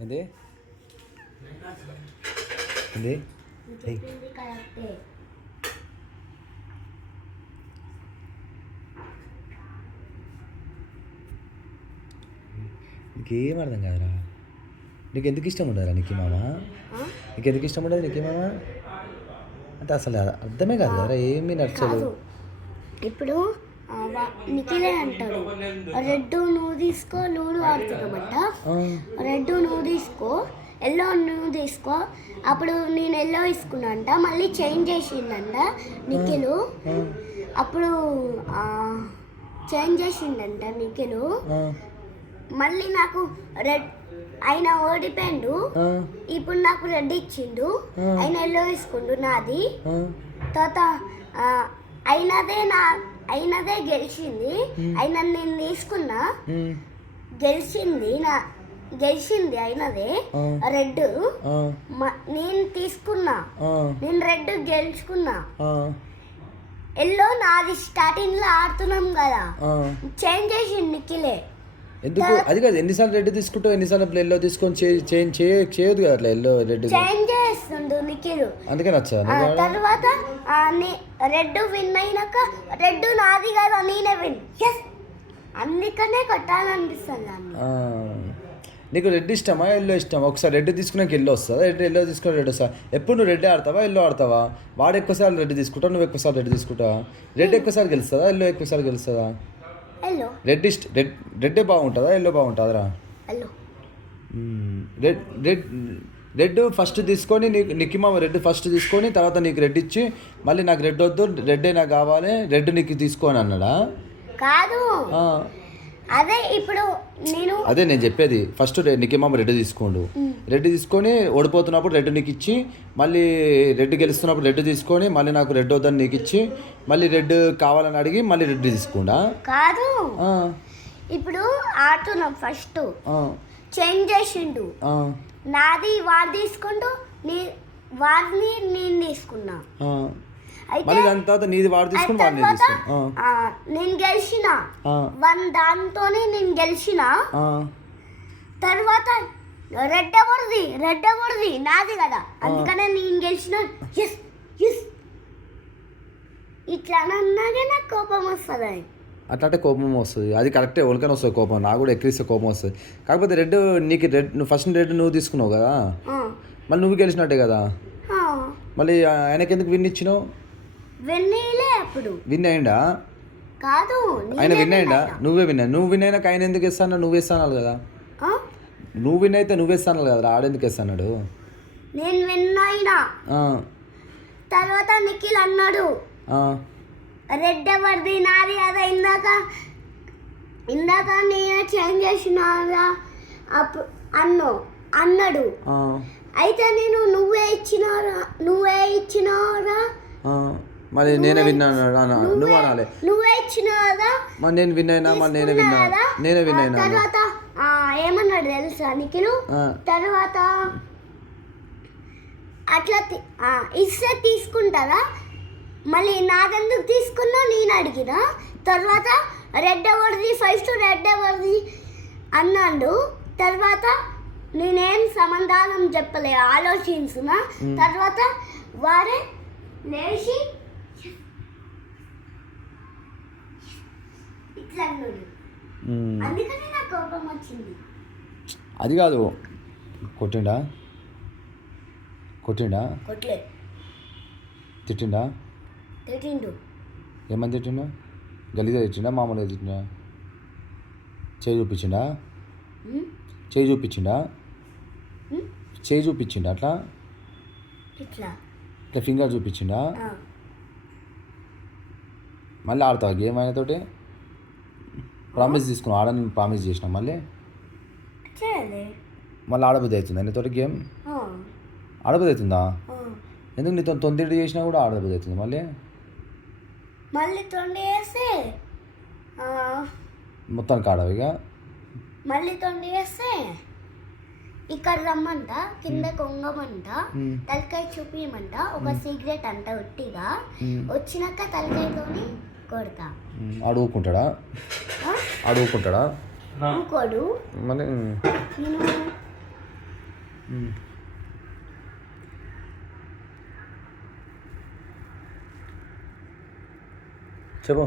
ఏంది ఏంది కరెక్టే. నీకేం అర్థం కాదురా. నీకు ఎందుకు ఇష్టం ఉండదురా నిక్కి మామ? నీకు ఎందుకు ఇష్టం ఉండదు నిక్కి మామ అంటే అసలు అర్థమే కాదు కదరా, ఏమీ నచ్చదు. ఇప్పుడు నిఖిలే అంటాడు, రెడ్ నువ్వు తీసుకో, లూడు ఆడుతున్నామంట. రెడ్ నువ్వు తీసుకో, ఎల్లో నువ్వు తీసుకో. అప్పుడు నేను ఎల్లో తీసుకున్నా అంట, మళ్ళీ చేంజ్ చేసిండంట నిఖిలు. అప్పుడు చేంజ్ చేసిండంట నిఖిలు. మళ్ళీ నాకు రెడ్ ఆయన ఓడిపోయిండు. ఇప్పుడు నాకు రెడ్ ఇచ్చిండు, ఆయన ఎల్లో తీసుకుండు నాది. తర్వాత అయినదే గెలిచింది. అయినా నేను తీసుకున్నా, గెలిచింది అయినదే రెడ్. నేను తీసుకున్నా, నేను రెడ్ గెలుచుకున్నా. ఎల్లో నాది స్టార్టింగ్ లో ఆడుతున్నాం కదా, చేంజ్ చేసిండు నిఖిలే. ఎందుకు అది కాదు, ఎన్నిసార్లు రెడ్ తీసుకుంటావు, ఎన్నిసార్లు ఎల్లో తీసుకొని చేయదు కదా అట్లా. ఎల్లో రెడ్ చేంజ్ చేస్తుండు నిఖిలు, అందుకే నచ్చా. తర్వాత రెడ్ విన్ అయినాక రెడ్ నాది కదా, నేనే విన్. అందుకనే కొట్టాలనిపిస్తుంది. నీకు రెడ్ ఇష్టమా ఎల్లో ఇష్టమా? ఒకసారి రెడ్ తీసుకున్నాక ఎల్లో వస్తుందా, ఎల్లో తీసుకుని రెడ్ వస్తా? ఎప్పుడు నువ్వు రెడ్ ఆడతావా ఎల్లో ఆడతావా? వాడు ఎక్కువసార్లు రెడ్ తీసుకుంటావు, నువ్వు ఎక్కువసార్లు రెడ్ తీసుకుంటావా? రెడ్ ఎక్కువసారి గెలుస్తుందా ఎల్లో ఎక్కువసారి గెలుస్తుందా? రెడ్ బాగుంటుందా ఎల్లో బాగుంటుందా? రెడ్ ఫస్ట్ తీసుకొని నీకు మామ రెడ్ ఫస్ట్ తీసుకొని తర్వాత నీకు రెడ్ ఇచ్చి మళ్ళీ నాకు రెడ్ వద్దు, రెడ్ నాకు కావాలి, రెడ్ నీకు తీసుకోని అన్నాడా? కాదు, అదే నేను చెప్పేది. ఫస్ట్ నీకు మామ రెడ్ తీసుకోండు, రెడ్ తీసుకొని ఓడిపోతున్నప్పుడు రెడ్ నీకు ఇచ్చి, మళ్ళీ రెడ్ గెలుస్తున్నప్పుడు రెడ్ తీసుకొని మళ్ళీ నాకు రెడ్ వద్దని నీకు ఇచ్చి, మళ్ళీ రెడ్ కావాలని అడిగి మళ్ళీ రెడ్ తీసుకోండా? కాదు, ఇప్పుడు ఆడుతున్నాం ఫస్ట్ చేంజ్ చేసిండు, నాది వాడు తీసుకుంటూ వాడిని నేను తీసుకున్నా. మళ్ళీ దాని తర్వాత నీది వాడు తీసుకుని వాడిని నేను గెలిచిన దాంతోనే నేను గెలిచిన. తర్వాత రెడ్ ఎవరిది నాది కదా, అందుకనే నేను గెలిచిన. ఇట్లా అన్నాగే నాకు కోపం వస్తుంది. అట్లాంటి కోపం వస్తుంది, అది కరెక్టే. ఎవరికైనా వస్తుంది కోపం, నాకు కూడా ఎక్కిరిస్తే కోపం వస్తుంది. కాకపోతే రెడ్ నీకు నువ్వు ఫస్ట్ రెడ్ నువ్వు తీసుకున్నావు కదా, మళ్ళీ నువ్వు గెలిచినట్టే కదా. మళ్ళీ ఆయనకి ఎందుకు విన్ ఇచ్చినావు? విన్ అయిందా? కాదు, ఆయన విన్ అయిందా? నువ్వే విన్నా. నువ్వు విన్ అయినాక ఆయన ఎందుకు ఇస్తాను? నువ్వు ఇస్తాను కదా. నువ్వు విన్ అయితే నువ్వు ఇస్తాను కదా, ఆడెందుకు ఇస్తాడు? నేను విన్ అయినా తర్వాత నిఖిల్ అన్నాడు రెడ్ ఎవరిది, నాది కదా. ఇందాక నేను చేంజ్ చేసినారా అన్నాడు. అయితే నేను నువ్వే ఇచ్చినారా మరి నేనే విన్నాను నువ్వు అనాలి. నువ్వే ఇచ్చినారా మరి నేను విన్ అయినా, మరి నేనే విన్ అయినా. తర్వాత ఏమన్నాడు తెలుసా నిఖిలు? తర్వాత అట్లా ఇస్తే తీసుకుంటారా, మళ్ళీ నాదెందుకు తీసుకున్నా నేను అడిగిన. తర్వాత రెడ్ ఎవరిది, ఫస్ట్ రెడ్ ఎవరిది అన్నాడు. తర్వాత నేనేం సమాధానం చెప్పలే, ఆలోచించిన. తర్వాత వాడే లేచి ఇట్లా అన్నాడు, అందుకని నాకు కోపం వచ్చింది. అది కాదు, కొట్టిండా? తిట్టిండా? ఏమని తిట్టిండా? గలీజా తిట్టిండా, మామూలుగా తిట్టిండా? చేయి చూపించిండా? అట్లా ఇట్లా ఫింగర్ చూపించిండా? మళ్ళీ ఆడతావా గేమ్ ఆయనతోటి? ప్రామిస్ తీసుకున్నావు, ఆడని ప్రామిస్ చేసినా మళ్ళీ ఆడబుద్ధి అవుతుంది ఆయనతోటి గేమ్? ఆడబుద్ధి అవుతుందా? ఎందుకు నీతో తొందర చేసినా కూడా ఆడబుద్ధి అవుతుంది మళ్ళీ మొత్తానికి ఆడవు ఇక. మళ్ళీ తొండి చేస్తే ఇక్కడ రమ్మంట, కింద కొంగమంట, తలకాయ చూపించమంట, ఒక సిగరెట్ అంట ఒట్టిగా వచ్చినాక తలకాయతోని కొడతా. అడుగుకుంటాడా? ఇంకోడు మళ్ళీ చెప్పు